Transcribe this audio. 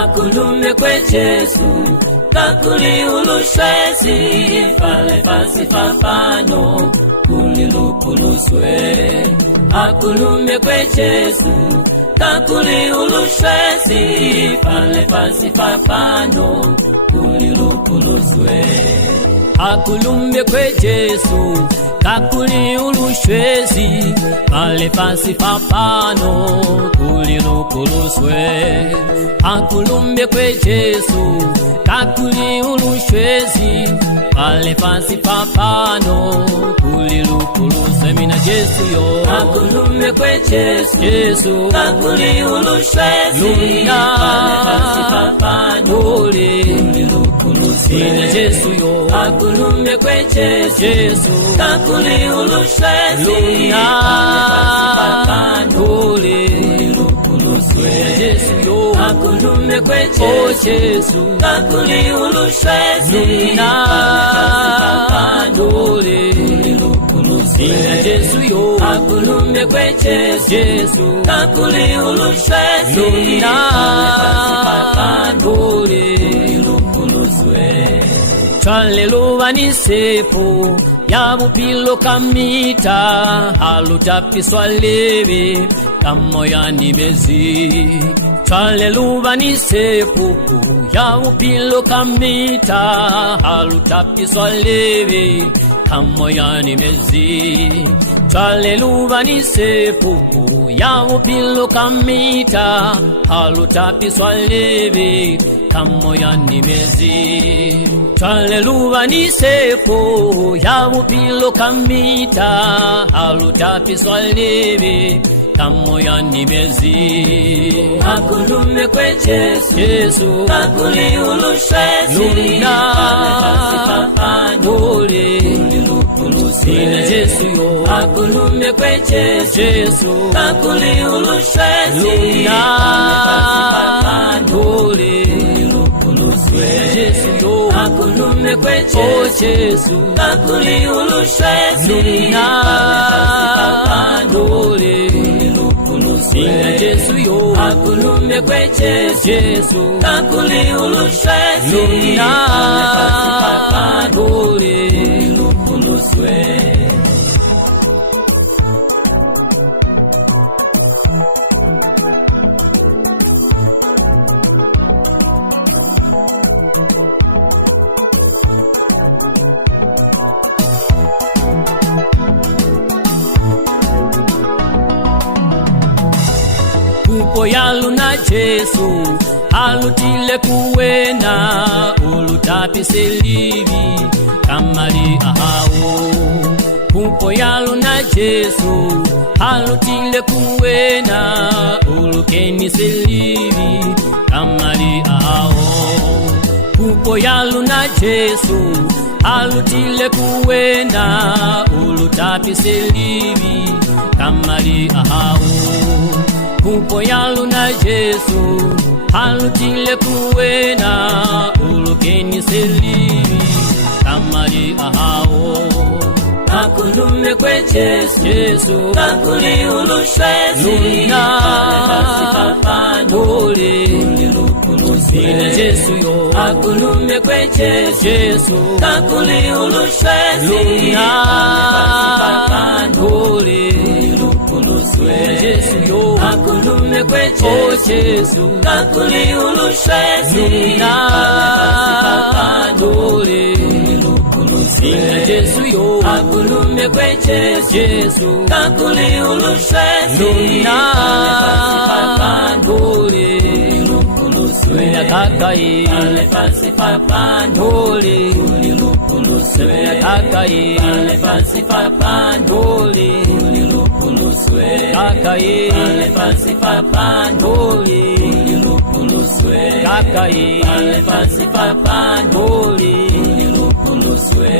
akulume kwe Jesu kakuli ulushwezi fale fasi fapano kulilupuluswe akulume kwe Jesu kakuli ulushwezi fale fasi fapano kulilupuluswe akulume kwe Jesu kakuli ulushwezi fale fasi fapano kulilupuluswe akulume kwe Jesu kakuli ulushwezi fale fasi fapano kulilupuluswe mina Jesu yo akulume kwe Jesu kakuli ulushwezi fale fasi fapano kulilupuluswe mina Jesu yo akulume kwe Jesu kakuli ulushwezi fale fasi fapano kulilupuluswe Jesu yo akulume kwe Jesu kakuli ulushwezi fale fasi fapano kulilupuluswe Jesu yo akulume kwe Jesu kakuli ulushwezi fale fasi fapano kulilupuluswe Twaleluwa nisepo yabupilo kamita halutapiswa lebe kamoya nimezi Twaleluwa nisepo yabupilo kamita halutapiswa lebe kamoya nimezi Twaleluwa nisepo yabupilo kamita halutapiswa lebe kamoya nimezi Twaleluwa nisepo yabupilo kamita halutapiswa lebe kamoya nimezi akulume kwe Jesu kakuli ulushwezi fale fasi fapano kulilupuluswe Jesu yo akulume kwe Jesu kakuli ulushwezi fale fasi fapano kulilupuluswe Jesu yo akulume kwe Jesu kakuli ulushwezi fale fasi fapano kulilupuluswe Jesu yo akulume kwe Jesu kakuli ulushwezi fale fasi fapano kulilupuluswe Kupo yaluna Jesu alutile kuwena ulutapise livi kamali ahao Kupo yaluna Jesu alutile kuwena ulukenise livi kamali ahao Kupo yaluna Jesu alutile kuwena ulutapise livi kamali ahao Kupo yaluna Jesu alutile kuwena ulukenise livi kamali ahao akulume kwe Jesu kakuli ulushwezi fale fasi fapano kulilupuluswe Jesu yo akulume kwe Jesu kakuli ulushwezi fale fasi fapano kulilupuluswe Jesu yo akulume kwe Jesu kakuli ulushwezi fale fasi fapano kulilupuluswe Jesu yo akulume kwe Jesu kakuli ulushwezi fale fasi fapano kulilupuluswe Kakaye fale fasi fapano kulilupuluswe Kakaye fale fasi fapano kulilupuluswe Kakaye fale fasi fapano kulilupuluswe Kakaye fale fasi fapano kulilupuluswe